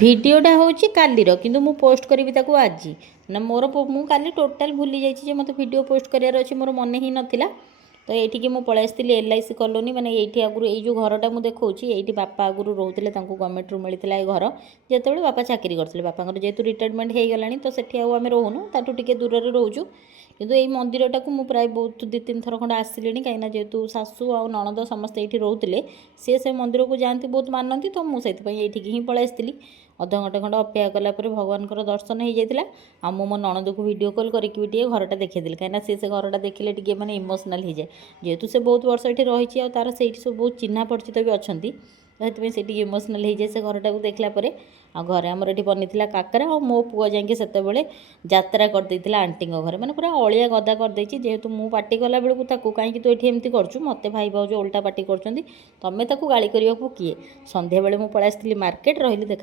ଭିଡ଼ିଓଟା ହେଉଛି କାଲିର କିନ୍ତୁ ମୁଁ ପୋଷ୍ଟ କରିବି ତାକୁ ଆଜି ନା ମୋର ମୁଁ କାଲି ଟୋଟାଲ୍ ଭୁଲି ଯାଇଛି ଯେ ମୋତେ ଭିଡ଼ିଓ ପୋଷ୍ଟ କରିବାର ଅଛି ମୋର ମନେ ହିଁ ନଥିଲା। ତ ଏଇଠିକି ମୁଁ ପଳାଇ ଆସିଥିଲି LIC କଲୋନୀ ମାନେ ଏଇଠି ଆଗରୁ ଏଇ ଯେଉଁ ଘରଟା ମୁଁ ଦେଖାଉଛି ଏଇଠି ବାପା ଆଗରୁ ରହୁଥିଲେ ତାଙ୍କୁ ଗଭର୍ଣ୍ଣମେଣ୍ଟରୁ ମିଳିଥିଲା ଏ ଘର ଯେତେବେଳେ ବାପା ଚାକିରି କରିଥିଲେ ବାପାଙ୍କର ଯେହେତୁ ରିଟାୟାରମେଣ୍ଟ ହେଇଗଲାଣି ତ ସେଠି ଆଉ ଆମେ ରହୁନୁ ତାଠୁ ଟିକେ ଦୂରରେ ରହୁଛୁ। କିନ୍ତୁ ଏଇ ମନ୍ଦିରଟାକୁ ମୁଁ ପ୍ରାୟ ବହୁତ 2-3 ଥର ଖଣ୍ଡେ ଆସିଲିଣି କାହିଁକିନା ଯେହେତୁ ଶାଶୁ ଆଉ ନଣନ୍ଦ ସମସ୍ତେ ଏଇଠି ରହୁଥିଲେ ସିଏ ସେ ମନ୍ଦିରକୁ ଯାଆନ୍ତି ବହୁତ ମାନନ୍ତି ତ ମୁଁ ସେଇଥିପାଇଁ ଏଇଠିକି ହିଁ ପଳାଇ ଆସିଥିଲି। ଅଧଘଣ୍ଟେ ଖଣ୍ଡେ ଅପେକ୍ଷା କଲା ପରେ ଭଗବାନଙ୍କର ଦର୍ଶନ ହେଇଯାଇଥିଲା। ଆଉ ମୁଁ ମୋ ନଣନ୍ଦକୁ ଭିଡ଼ିଓ କଲ୍ କରିକି ବି ଟିକେ ଘରଟା ଦେଖେଇଦେଲି କାହିଁକିନା ସେ ଘରଟା ଦେଖିଲେ ଟିକେ ମାନେ ଇମୋସନାଲ୍ ହେଇଯାଏ ଯେହେତୁ ସେ ବହୁତ ବର୍ଷ ଏଠି ରହିଛି ଆଉ ତାର ସେଇଠି ସବୁ ବହୁତ ଚିହ୍ନା ପରିଚିତ ବି ଅଛନ୍ତି ସେଥିପାଇଁ ସେ ଟିକେ ଇମୋସନାଲ୍ ହେଇଯାଏ ସେ ଘରଟାକୁ ଦେଖିଲା ପରେ। ଆଉ ଘରେ ଆମର ଏଠି ବନିଥିଲା କାକରା ଆଉ ମୋ ପୁଅ ଯାଇକି ସେତେବେଳେ ଯାତ୍ରା କରିଦେଇଥିଲା ଆଣ୍ଟିଙ୍କ ଘରେ ମାନେ ପୁରା ଅଳିଆ ଗଦା କରିଦେଇଛି ଯେହେତୁ ମୁଁ ପାଟି କଲା ବେଳକୁ ତାକୁ କାହିଁକି ତୁ ଏଠି ଏମିତି କରୁଛୁ ମୋତେ ଭାଇ ଭାଉଜ ଓଲଟା ପାଟି କରୁଛନ୍ତି ତମେ ତାକୁ ଗାଳି କରିବାକୁ କିଏ। ସନ୍ଧ୍ୟାବେଳେ ମୁଁ ପଳାଇ ଆସିଥିଲି ମାର୍କେଟ ରହିଲି ଦେଖା